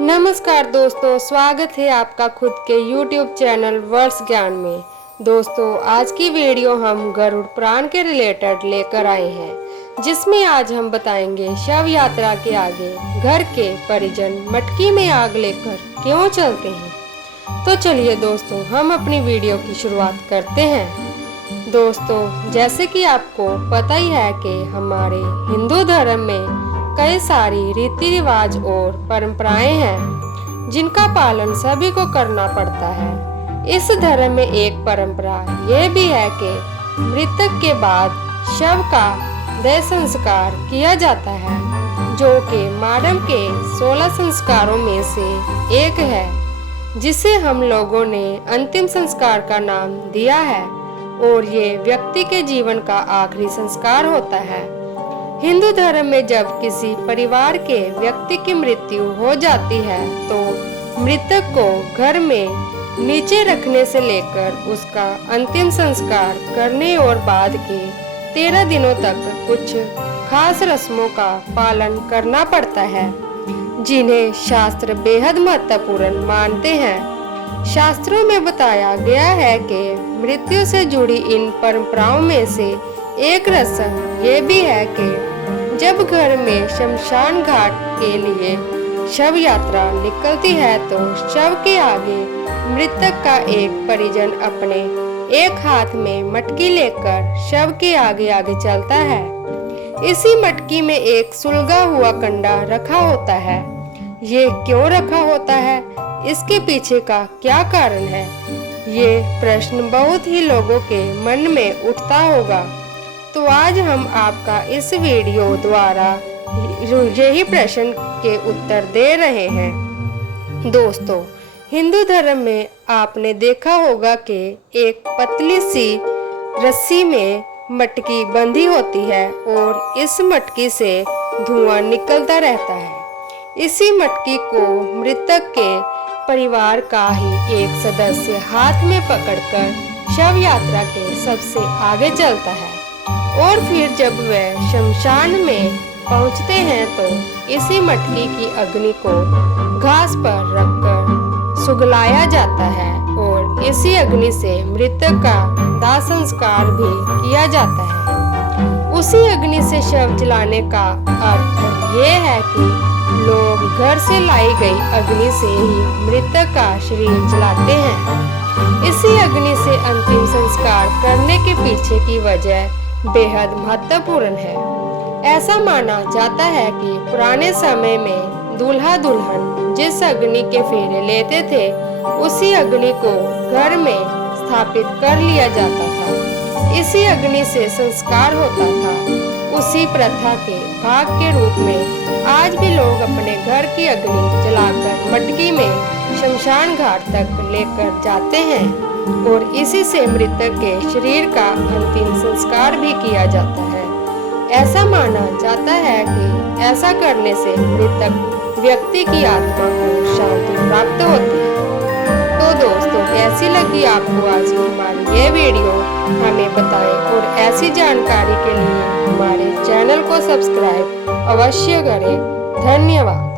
नमस्कार दोस्तों, स्वागत है आपका खुद के YouTube चैनल वर्ष ज्ञान में। दोस्तों, आज की वीडियो हम गरुड़ पुराण के रिलेटेड लेकर आए हैं, जिसमें आज हम बताएंगे शव यात्रा के आगे घर के परिजन मटकी में आग लेकर क्यों चलते हैं। तो चलिए दोस्तों, हम अपनी वीडियो की शुरुआत करते हैं। दोस्तों, जैसे कि आपको पता ही है कि हमारे हिंदू धर्म में कई सारी रीति रिवाज और परंपराएं हैं, जिनका पालन सभी को करना पड़ता है। इस धर्म में एक परंपरा यह भी है कि मृतक के बाद शव का देह संस्कार किया जाता है, जो कि मानव के 16 संस्कारों में से एक है, जिसे हम लोगों ने अंतिम संस्कार का नाम दिया है, और ये व्यक्ति के जीवन का आखिरी संस्कार होता है। हिंदू धर्म में जब किसी परिवार के व्यक्ति की मृत्यु हो जाती है, तो मृतक को घर में नीचे रखने से लेकर उसका अंतिम संस्कार करने और बाद के 13 दिनों तक कुछ खास रस्मों का पालन करना पड़ता है, जिन्हें शास्त्र बेहद महत्वपूर्ण मानते हैं। शास्त्रों में बताया गया है कि मृत्यु से जुड़ी इन परंपराओं में से एक रस्म ये भी है कि जब घर में शमशान घाट के लिए शव यात्रा निकलती है, तो शव के आगे मृतक का एक परिजन अपने एक हाथ में मटकी लेकर शव के आगे आगे चलता है। इसी मटकी में एक सुलगा हुआ कंडा रखा होता है। ये क्यों रखा होता है, इसके पीछे का क्या कारण है, ये प्रश्न बहुत ही लोगों के मन में उठता होगा। तो आज हम आपका इस वीडियो द्वारा यही प्रश्न के उत्तर दे रहे हैं। दोस्तों, हिंदू धर्म में आपने देखा होगा कि एक पतली सी रस्सी में मटकी बंधी होती है और इस मटकी से धुआं निकलता रहता है। इसी मटकी को मृतक के परिवार का ही एक सदस्य हाथ में पकड़कर शव यात्रा के सबसे आगे चलता है, और फिर जब वह शमशान में पहुंचते हैं, तो इसी मटकी की अग्नि को घास पर रखकर सुगलाया जाता है, और इसी अग्नि से मृतक का दाह संस्कार भी किया जाता है। उसी अग्नि से शव जलाने का अर्थ ये है कि लोग घर से लाई गई अग्नि से ही मृतक का शरीर जलाते हैं। इसी अग्नि से अंतिम संस्कार करने के पीछे की वजह बेहद महत्वपूर्ण है। ऐसा माना जाता है कि पुराने समय में दूल्हा दुल्हन जिस अग्नि के फेरे लेते थे, उसी अग्नि को घर में स्थापित कर लिया जाता था। इसी अग्नि से संस्कार होता था। उसी प्रथा के भाग के रूप में आज भी लोग अपने घर की अग्नि जलाकर मटकी में शमशान घाट तक लेकर जाते हैं, और इसी से मृतक के शरीर का अंतिम संस्कार भी किया जाता है। ऐसा माना जाता है कि ऐसा करने से मृतक व्यक्ति की आत्मा को शांति प्राप्त होती है। तो दोस्तों, कैसी लगी आपको आज की हमारी ये वीडियो, हमें बताएं, और ऐसी जानकारी के लिए हमारे चैनल को सब्सक्राइब अवश्य करें। धन्यवाद।